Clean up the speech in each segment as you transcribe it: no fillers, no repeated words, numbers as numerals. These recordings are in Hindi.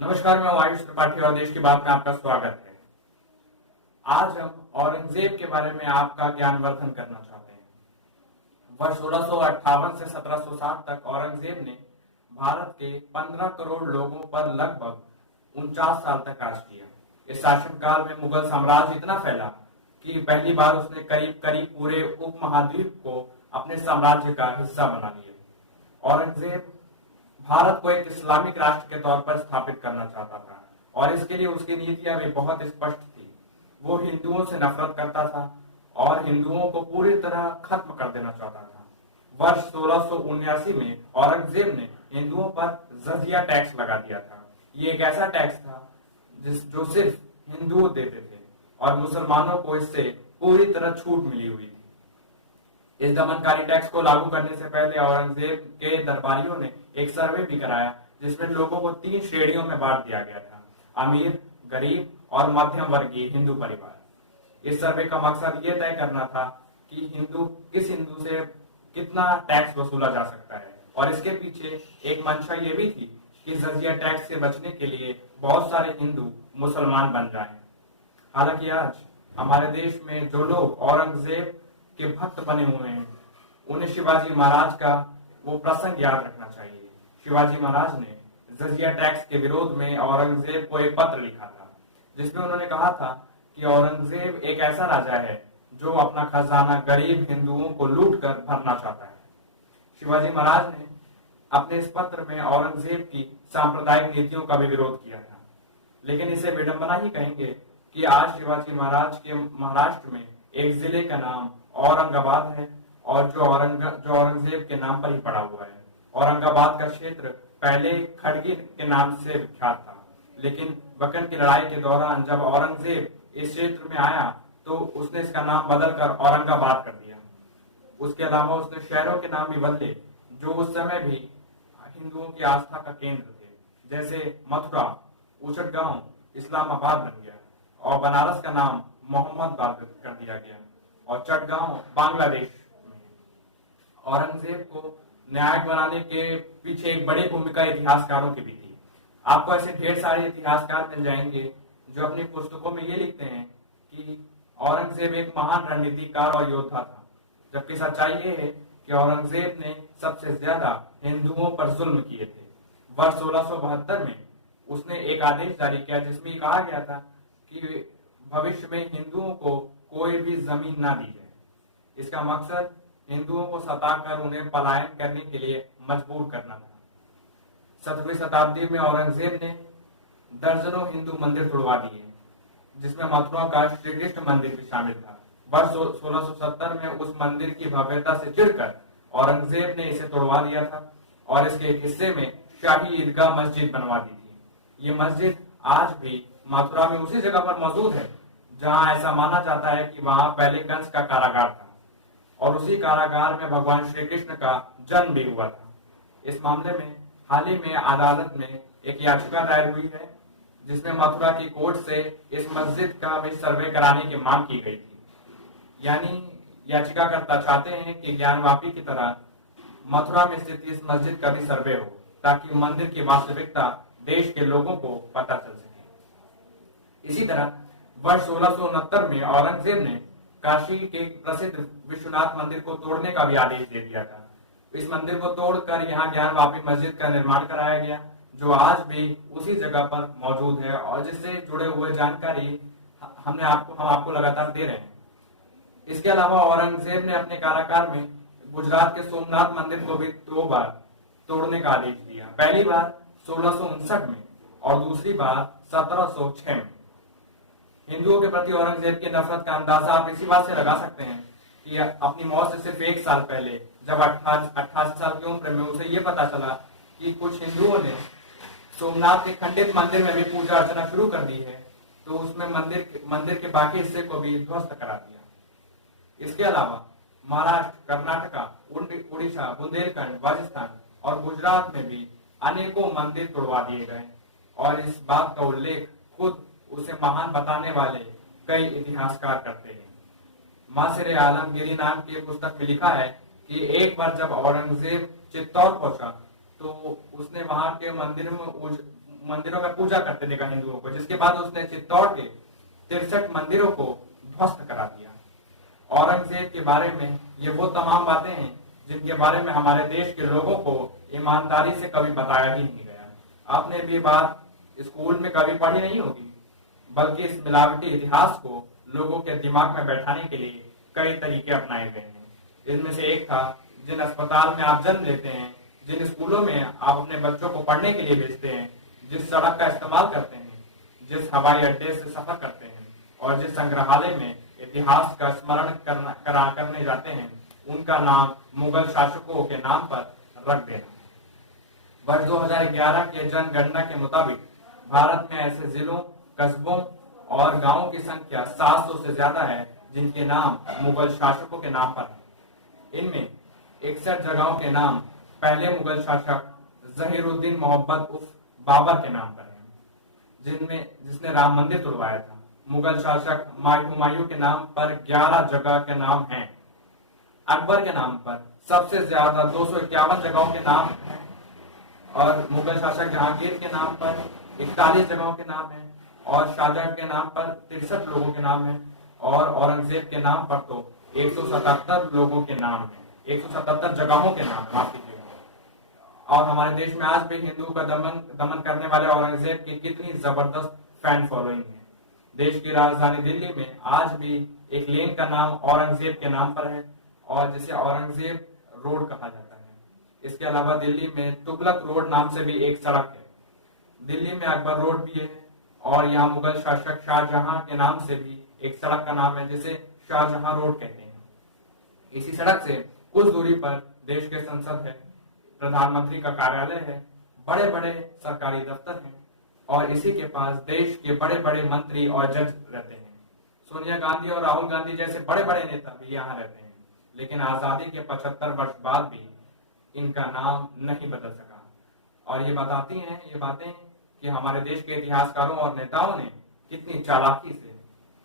नमस्कार, मैं आयुष त्रिपाठी और देश की बात में आपका स्वागत है। आज हम औरंगजेब के बारे में आपका ज्ञानवर्धन करना चाहते हैं। वर्ष 1658 से 1760 तक औरंगजेब ने भारत के 15 करोड़ लोगों पर लगभग 49 साल तक राज किया। इस शासनकाल में मुगल साम्राज्य इतना फैला कि पहली बार उसने करीब करीब पूरे उपमहाद्वीप को अपने साम्राज्य का हिस्सा बना लिया। औरंगजेब भारत को एक इस्लामिक राष्ट्र के तौर पर स्थापित करना चाहता था और इसके लिए उसकी नीतियां भी बहुत स्पष्ट थी। वो हिंदुओं से नफरत करता था और हिंदुओं को पूरी तरह खत्म कर देना चाहता था। वर्ष 1679 में औरंगजेब ने हिंदुओं पर जजिया टैक्स लगा दिया था। ये एक ऐसा टैक्स था जो सिर्फ हिंदुओं देते थे और मुसलमानों को इससे पूरी तरह छूट मिली हुई थी। इस दमनकारी टैक्स को लागू करने से पहले औरंगजेब के दरबारियों ने एक सर्वे भी कराया जिसमें लोगों को 3 श्रेणियों में बांट दिया गया था: अमीर, गरीब और मध्यम वर्गीय हिंदू परिवार। इस सर्वे का मकसद ये तय करना था कि किस हिंदू से कितना टैक्स वसूला जा सकता है और इसके पीछे एक मंशा ये भी थी कि जजिया टैक्स से बचने के लिए बहुत सारे हिंदू मुसलमान बन जाएं। हालांकि आज हमारे देश में जो लोग औरंगजेब के भक्त बने हुए हैं उन्हें शिवाजी महाराज का वो प्रसंग याद रखना चाहिए। शिवाजी महाराज ने जजिया टैक्स के विरोध में औरंगजेब को एक पत्र लिखा था जिसमें उन्होंने कहा था कि औरंगजेब एक ऐसा राजा है जो अपना खजाना गरीब हिंदुओं को लूट कर भरना चाहता है। शिवाजी महाराज ने अपने इस पत्र में औरंगजेब की सांप्रदायिक नीतियों का भी विरोध किया था, लेकिन इसे विडंबना ही कहेंगे कि आज शिवाजी महाराज के महाराष्ट्र में एक जिले का नाम औरंगाबाद है और जो औरंगजेब के नाम पर ही पड़ा हुआ है। औरंगाबाद का क्षेत्र पहले खड़गी के नाम से विख्यात था, लेकिन बकन की लड़ाई के दौरान जब औरंगजेब इस क्षेत्र में आया तो उसने इसका नाम बदलकर औरंगाबाद कर दिया। उसके अलावा उसने शहरों के नाम भी बदले जो उस समय भी हिंदुओं की आस्था का केंद्र थे, जैसे मथुरा ऊचटगांव इस्लामाबाद बन गया और बनारस का नाम मोहम्मदाबाद कर दिया गया और चटगांव बांग्लादेश। औरंगजेब को न्यायिक बनाने के पीछे एक बड़ी भूमिका इतिहासकारों की भी थी। आपको ऐसे ढेर सारे इतिहासकार मिल जाएंगे जो अपनी पुस्तकों में ये लिखते हैं कि औरंगजेब एक महान रणनीतिकार और योद्धा था, जबकि सच्चाई ये है कि औरंगजेब ने सबसे ज्यादा हिंदुओं पर जुल्म किए थे। वर्ष 1672 में उसने एक आदेश जारी किया जिसमें कहा गया था कि भविष्य में हिंदुओं को कोई भी जमीन ना दी जाए। इसका मकसद हिंदुओं को सताकर उन्हें पलायन करने के लिए मजबूर करना था। 17वीं शताब्दी में औरंगजेब ने दर्जनों हिंदू मंदिर तोड़वा दिए, जिसमें मथुरा का श्री कृष्ण मंदिर भी शामिल था। वर्ष 1670 में उस मंदिर की भव्यता से चिढ़कर औरंगजेब ने इसे तोड़वा दिया था और इसके एक हिस्से में शाही ईदगाह मस्जिद बनवा दी थी। ये मस्जिद आज भी मथुरा में उसी जगह पर मौजूद है जहां ऐसा माना जाता है कि वहां पहले कंस का कारागार था और उसी कारागार में भगवान श्री कृष्ण का जन्म भी हुआ था। इस मामले में हाल ही में अदालत में एक याचिका दायर हुई है जिसमें मथुरा की कोर्ट से इस मस्जिद का भी सर्वे कराने की मांग की गई थी। यानी याचिकाकर्ता चाहते हैं कि ज्ञानवापी की तरह मथुरा में स्थित इस मस्जिद का भी सर्वे हो ताकि मंदिर की वास्तविकता देश के लोगों को पता चल सके। इसी तरह वर्ष 1669 में औरंगजेब ने काशी के प्रसिद्ध विश्वनाथ मंदिर को तोड़ने का भी आदेश दे दिया था। इस मंदिर को तोड़कर यहाँ ज्ञानवापी मस्जिद का निर्माण कराया गया जो आज भी उसी जगह पर मौजूद है और जिससे जुड़े हुए जानकारी हम आपको लगातार दे रहे हैं। इसके अलावा औरंगजेब ने अपने कारागार में गुजरात के सोमनाथ मंदिर को भी 2 बार तोड़ने का आदेश दिया। पहली बार 1659 में और दूसरी बार 1706 में। हिंदुओं के प्रति औरंगजेब की नफरत का अंदाजा आप इसी बात से लगा सकते हैं कि अपनी मौत से सिर्फ 1 साल पहले जब 88 साल की उम्र में उसे ये पता चला कि कुछ हिंदुओं ने सोमनाथ के खंडित मंदिर में भी पूजा अर्चना शुरू कर दी है, तो उसमें मंदिर के बाकी हिस्से को भी ध्वस्त करा दिया। इसके अलावा महाराष्ट्र, कर्नाटका, उड़ीसा, बुंदेलखंड, राजस्थान और गुजरात में भी अनेकों मंदिर तोड़वा दिए गए और इस बात का उल्लेख खुद उसे महान बताने वाले कई इतिहासकार करते हैं। मासिर आलमगीरी नाम की पुस्तक में लिखा है कि एक बार जब औरंगजेब चित्तौड़ पहुंचा तो उसने वहां के मंदिर में मंदिरों में पूजा करते देखा हिंदुओं को, जिसके बाद उसने चित्तौड़ के 63 मंदिरों को ध्वस्त करा दिया। औरंगजेब के बारे में ये वो तमाम बातें हैं जिनके बारे में हमारे देश के लोगों को ईमानदारी से कभी बताया ही नहीं गया। आपने भी बात स्कूल में कभी पढ़ी नहीं होगी, बल्कि इस मिलावटी इतिहास को लोगों के दिमाग में बैठाने के लिए कई तरीके अपनाए गए हैं। इनमें से एक था, जिन अस्पताल में आप जन्म लेते हैं, जिन स्कूलों में आप अपने बच्चों को पढ़ने के लिए भेजते हैं, जिस सड़क का इस्तेमाल करते हैं, जिस हवाई अड्डे से सफर करते हैं और जिस संग्रहालय में इतिहास का स्मरण करने जाते हैं, उनका नाम मुगल शासकों के नाम पर रख देना। वर्ष 2011 के जनगणना के मुताबिक भारत में ऐसे जिलों, कस्बों और गांवों की संख्या 700 से ज्यादा है जिनके नाम मुगल शासकों के नाम पर है। इनमें 61 जगहों के नाम पहले मुगल शासक जहीरुद्दीन मोहब्बत उर्फ बाबर के नाम पर है, जिसने राम मंदिर तुड़वाया था। मुगल शासक हुमायूं के नाम पर 11 जगह के नाम हैं। अकबर के नाम पर सबसे ज्यादा 251 जगहों के नाम हैं और मुगल शासक जहांगीर के नाम पर 41 जगहों के नाम हैं और शाहजहां के नाम पर 63 लोगों के नाम हैं और औरंगजेब के नाम पर तो 177 लोगों के नाम हैं, 177 जगहों के नाम, माफ कीजिएगा। और हमारे देश में आज भी हिंदुओं का दमन करने वाले औरंगजेब की कितनी जबरदस्त फैन फॉलोइंग है। देश की राजधानी दिल्ली में आज भी एक लेन का नाम औरंगजेब के नाम पर है और जिसे औरंगजेब रोड कहा जाता है। इसके अलावा दिल्ली में तुगलक रोड नाम से भी एक सड़क है। दिल्ली में अकबर रोड भी है और यहाँ मुगल शासक शाहजहां के नाम से भी एक सड़क का नाम है जिसे शाहजहां रोड कहते हैं। इसी सड़क से कुछ दूरी पर देश के संसद है, प्रधानमंत्री का कार्यालय है, बड़े बड़े सरकारी दफ्तर हैं और इसी के पास देश के बड़े बड़े मंत्री और जज रहते हैं। सोनिया गांधी और राहुल गांधी जैसे बड़े बड़े नेता भी यहाँ रहते हैं, लेकिन आजादी के 75 वर्ष बाद भी इनका नाम नहीं बदल सका। और ये बातें कि हमारे देश के इतिहासकारों और नेताओं ने कितनी चालाकी से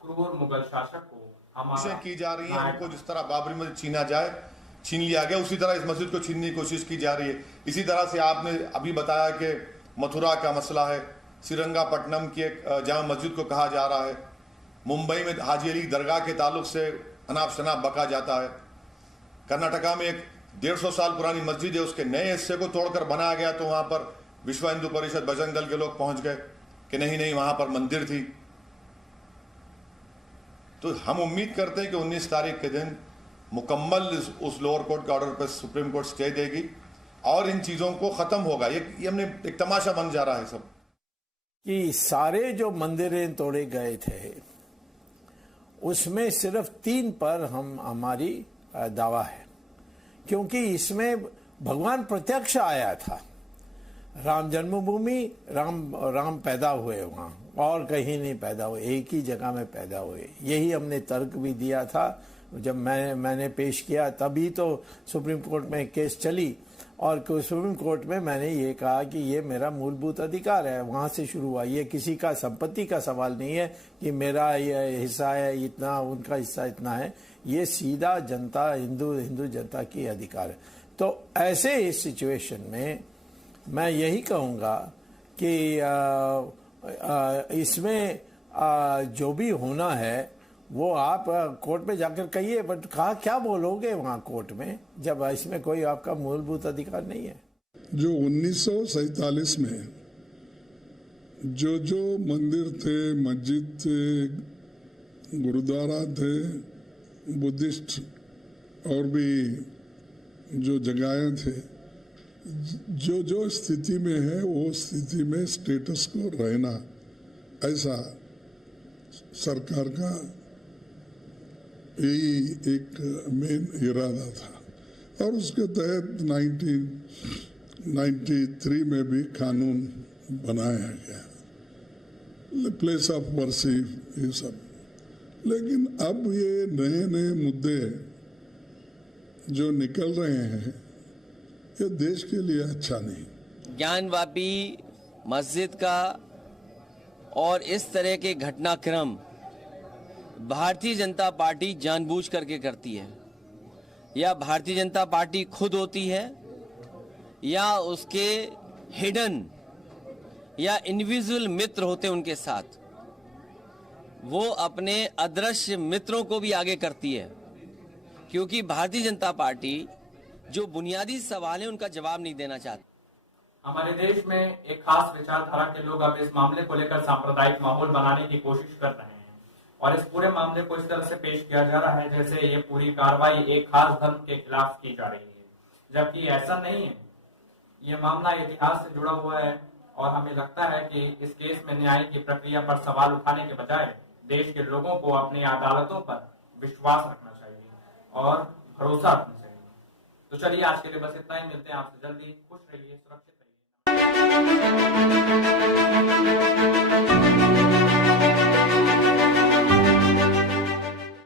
क्रूर मुगल शासक को हमारा की जा रही है। हमको जिस तरह बाबरी मस्जिद छीन लिया गया, उसी तरह इस मस्जिद को छीनने की कोशिश की जा रही है। इसी तरह से आपने अभी बताया कि मथुरा का मसला है, श्रीरंगापट्टनम की एक जामा मस्जिद को कहा जा रहा है, मुंबई में हाजी अली दरगाह के ताल्लुक से अनाप शनाप बका जाता है, कर्नाटका में एक 150 साल पुरानी मस्जिद है, उसके नए हिस्से को तोड़कर बनाया गया तो वहां पर विश्व हिंदू परिषद बजरंग दल के लोग पहुंच गए कि नहीं वहां पर मंदिर थी। तो हम उम्मीद करते हैं कि 19 तारीख के दिन मुकम्मल उस लोअर कोर्ट के ऑर्डर पर सुप्रीम कोर्ट स्टे देगी और इन चीजों को खत्म होगा। ये हमने एक तमाशा बन जा रहा है सब कि सारे जो मंदिरें तोड़े गए थे उसमें सिर्फ 3 पर हमारी दावा है, क्योंकि इसमें भगवान प्रत्यक्ष आया था। राम जन्मभूमि, राम पैदा हुए वहाँ और कहीं नहीं पैदा हुए, एक ही जगह में पैदा हुए। यही हमने तर्क भी दिया था जब मैंने पेश किया, तभी तो सुप्रीम कोर्ट में केस चली और सुप्रीम कोर्ट में मैंने ये कहा कि ये मेरा मूलभूत अधिकार है। वहाँ से शुरू हुआ, ये किसी का संपत्ति का सवाल नहीं है कि मेरा ये हिस्सा है इतना, उनका हिस्सा इतना है। ये सीधा जनता, हिंदू जनता की अधिकार है। तो ऐसे इस सिचुएशन में मैं यही कहूँगा कि इसमें जो भी होना है वो आप कोर्ट में जाकर कहिए, बट क्या बोलोगे वहाँ कोर्ट में जब इसमें कोई आपका मूलभूत अधिकार नहीं है। जो 1947 में जो मंदिर थे, मस्जिद थे, गुरुद्वारा थे, बुद्धिस्ट और भी जो जगहें थे, जो स्थिति में है वो स्थिति में स्टेटस को रहना, ऐसा सरकार का यही एक मेन इरादा था। और उसके तहत 1993 में भी कानून बनाया गया, प्लेस ऑफ वर्शिप, ये सब। लेकिन अब ये नए मुद्दे जो निकल रहे हैं ये देश के लिए अच्छा नहीं। ज्ञानवापी मस्जिद का और इस तरह के घटनाक्रम भारतीय जनता पार्टी जानबूझ करके करती है, या भारतीय जनता पार्टी खुद होती है या उसके हिडन या इंडिविजुअल मित्र होते उनके साथ, वो अपने अदृश्य मित्रों को भी आगे करती है, क्योंकि भारतीय जनता पार्टी जो बुनियादी सवाल है उनका जवाब नहीं देना चाहती। हमारे देश में एक खास विचारधारा के लोग अब इस मामले को लेकर सांप्रदायिक माहौल बनाने की कोशिश कर रहे हैं और इस पूरे मामले को इस तरह से पेश किया जा रहा है जैसे ये पूरी कार्रवाई एक खास धर्म के खिलाफ की जा रही है, जबकि ऐसा नहीं है। ये मामला इतिहास से जुड़ा हुआ है और हमें लगता है कि इस केस में न्याय की प्रक्रिया पर सवाल उठाने के बजाय देश के लोगों को अपनी अदालतों पर विश्वास रखना चाहिए और भरोसा रखना चाहिए। तो चलिए आज के लिए बस इतना ही, मिलते हैं आपसे जल्दी। खुश रहिए, सुरक्षित